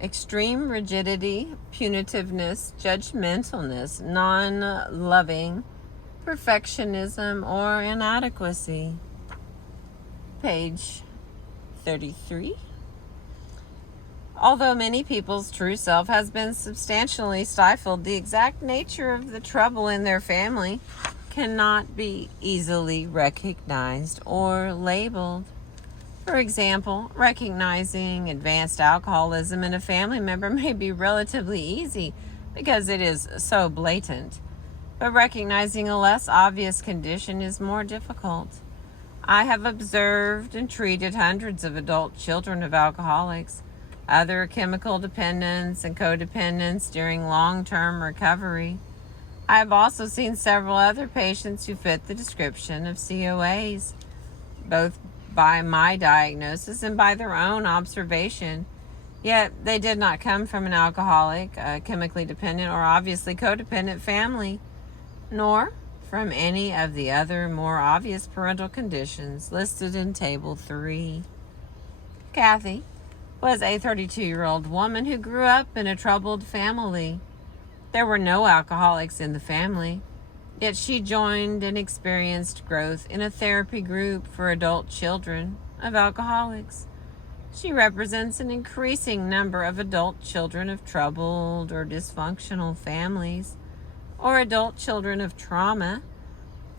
extreme rigidity, punitiveness, judgmentalness, non-loving, perfectionism, or inadequacy. Page 33. Although many people's true self has been substantially stifled, the exact nature of the trouble in their family cannot be easily recognized or labeled. For example, recognizing advanced alcoholism in a family member may be relatively easy because it is so blatant, but recognizing a less obvious condition is more difficult. I have observed and treated hundreds of adult children of alcoholics, other chemical dependents, and codependents during long-term recovery. I have also seen several other patients who fit the description of COAs, both by my diagnosis and by their own observation. Yet they did not come from an alcoholic, chemically dependent, or obviously codependent family, nor from any of the other more obvious parental conditions listed in Table 3. Kathy was a 32-year-old woman who grew up in a troubled family. There were no alcoholics in the family, yet she joined and experienced growth in a therapy group for adult children of alcoholics. She represents an increasing number of adult children of troubled or dysfunctional families, or adult children of trauma,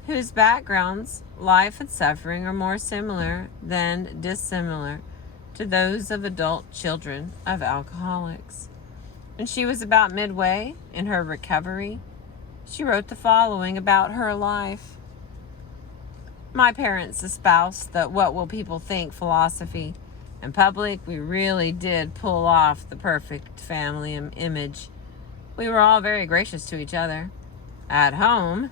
whose backgrounds, life, and suffering are more similar than dissimilar to those of adult children of alcoholics. When she was about midway in her recovery, she wrote the following about her life. My parents espoused the "what will people think" philosophy. In public, we really did pull off the perfect family image. We were all very gracious to each other. At home,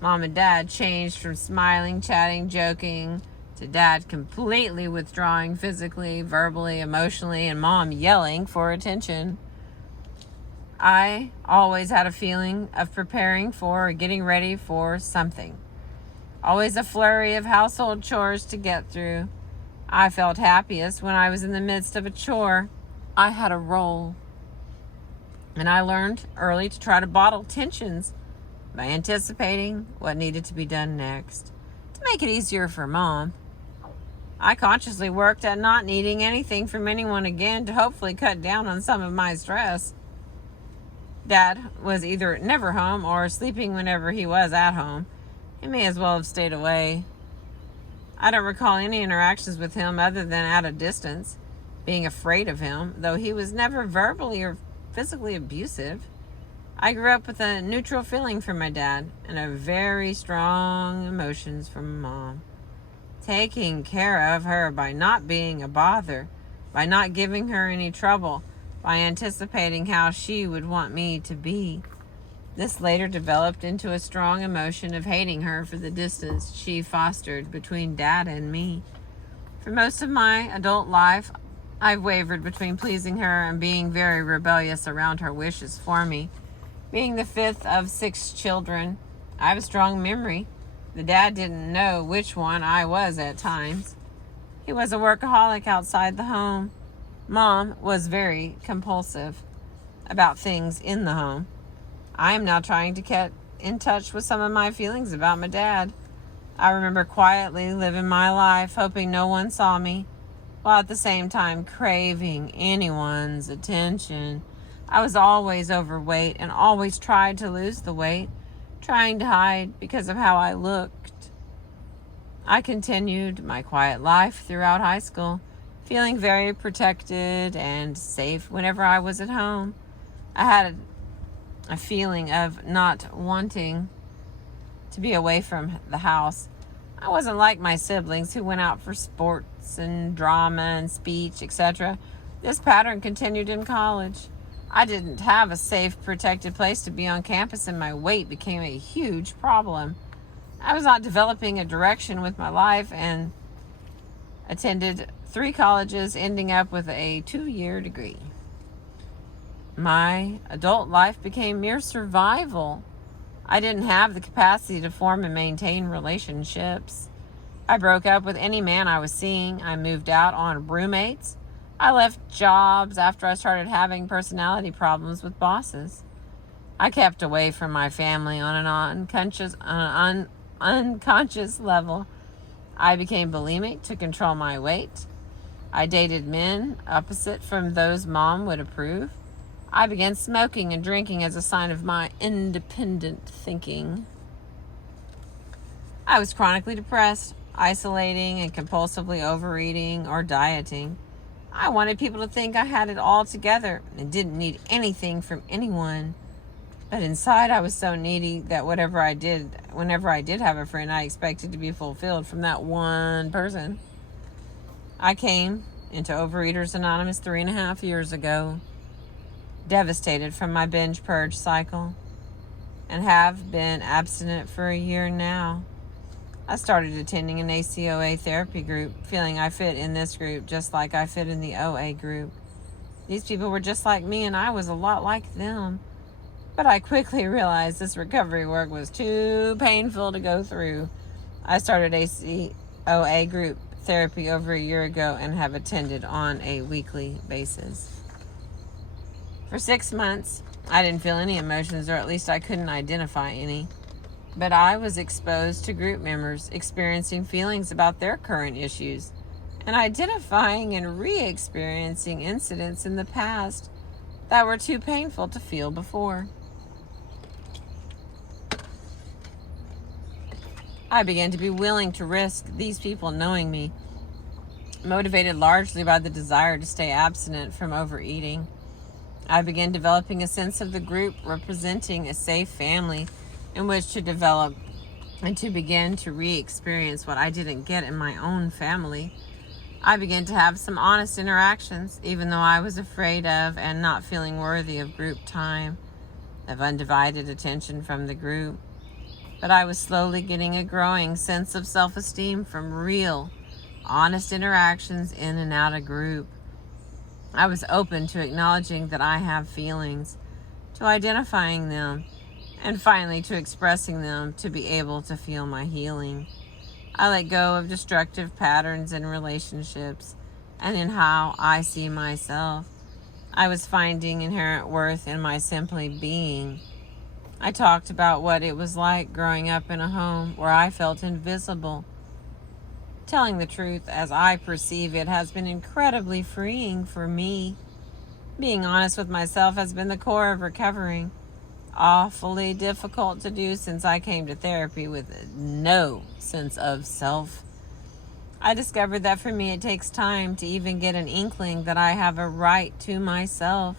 Mom and Dad changed from smiling, chatting, joking, to Dad completely withdrawing physically, verbally, emotionally, and Mom yelling for attention. I always had a feeling of preparing for or getting ready for something. Always a flurry of household chores to get through. I felt happiest when I was in the midst of a chore. I had a role. And I learned early to try to bottle tensions by anticipating what needed to be done next, to make it easier for Mom. I consciously worked at not needing anything from anyone again to hopefully cut down on some of my stress. Dad was either never home or sleeping whenever he was at home. He may as well have stayed away. I don't recall any interactions with him other than at a distance, being afraid of him, though he was never verbally or physically abusive. I grew up with a neutral feeling for my dad and a very strong emotions from Mom. Taking care of her by not being a bother, by not giving her any trouble, by anticipating how she would want me to be. This later developed into a strong emotion of hating her for the distance she fostered between Dad and me. For most of my adult life, I've wavered between pleasing her and being very rebellious around her wishes for me. Being the fifth of 6 children, I have a strong memory. The dad didn't know which one I was at times. He was a workaholic outside the home. Mom was very compulsive about things in the home. I am now trying to get in touch with some of my feelings about my dad. I remember quietly living my life, hoping no one saw me, while at the same time craving anyone's attention. I was always overweight and always tried to lose the weight, trying to hide because of how I looked. I continued my quiet life throughout high school, feeling very protected and safe whenever I was at home. I had a feeling of not wanting to be away from the house. I wasn't like my siblings who went out for sports and drama and speech, etc. This pattern continued in college. I didn't have a safe, protected place to be on campus, and my weight became a huge problem. I was not developing a direction with my life and attended 3 colleges, ending up with a 2-year degree. My adult life became mere survival. I didn't have the capacity to form and maintain relationships. I broke up with any man I was seeing. I moved out on roommates. I left jobs after I started having personality problems with bosses. I kept away from my family on an unconscious level. I became bulimic to control my weight. I dated men opposite from those mom would approve. I began smoking and drinking as a sign of my independent thinking. I was chronically depressed, isolating and compulsively overeating or dieting. I wanted people to think I had it all together and didn't need anything from anyone. But inside I was so needy that whenever I did have a friend, I expected to be fulfilled from that one person. I came into Overeaters Anonymous 3.5 years ago, devastated from my binge purge cycle, and have been abstinent for a year now. I started attending an ACOA therapy group, feeling I fit in this group just like I fit in the OA group. These people were just like me, and I was a lot like them. But I quickly realized this recovery work was too painful to go through. I started ACOA group therapy over a year ago and have attended on a weekly basis. For 6 months, I didn't feel any emotions, or at least I couldn't identify any. But I was exposed to group members experiencing feelings about their current issues and identifying and re-experiencing incidents in the past that were too painful to feel before. I began to be willing to risk these people knowing me, motivated largely by the desire to stay abstinent from overeating. I began developing a sense of the group representing a safe family in which to develop and to begin to re-experience what I didn't get in my own family. I began to have some honest interactions, even though I was afraid of and not feeling worthy of group time, of undivided attention from the group. But I was slowly getting a growing sense of self-esteem from real, honest interactions in and out of group. I was open to acknowledging that I have feelings, to identifying them, and finally to expressing them to be able to feel my healing. I let go of destructive patterns in relationships and in how I see myself. I was finding inherent worth in my simply being. I talked about what it was like growing up in a home where I felt invisible. Telling the truth as I perceive it has been incredibly freeing for me. Being honest with myself has been the core of recovering. Awfully difficult to do since I came to therapy with no sense of self. I discovered that for me it takes time to even get an inkling that I have a right to myself.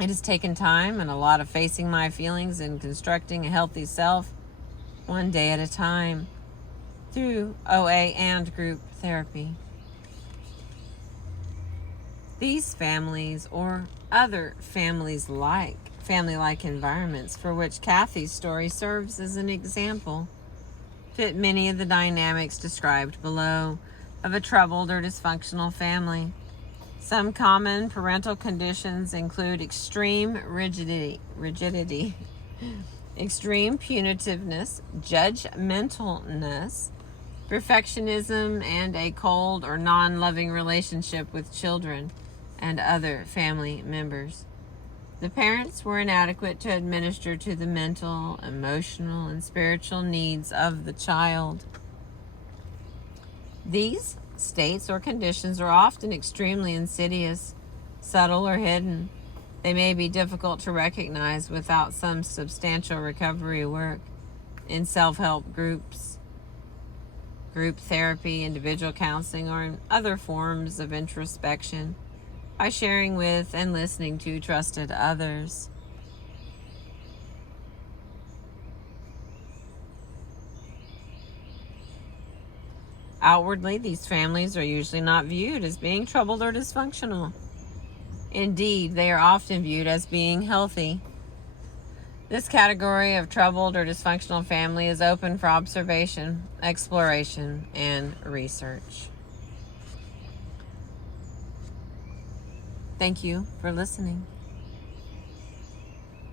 It has taken time and a lot of facing my feelings and constructing a healthy self one day at a time through OA and group therapy. These families or other family-like environments for which Kathy's story serves as an example fit many of the dynamics described below of a troubled or dysfunctional family. Some common parental conditions include extreme rigidity, extreme punitiveness, judgmentalness, perfectionism, and a cold or non-loving relationship with children and other family members. The parents were inadequate to administer to the mental, emotional, and spiritual needs of the child. These states or conditions are often extremely insidious, subtle, or hidden. They may be difficult to recognize without some substantial recovery work in self-help groups, group therapy, individual counseling, or in other forms of introspection by sharing with and listening to trusted others. Outwardly, these families are usually not viewed as being troubled or dysfunctional. Indeed, they are often viewed as being healthy. This category of troubled or dysfunctional family is open for observation, exploration, and research. Thank you for listening.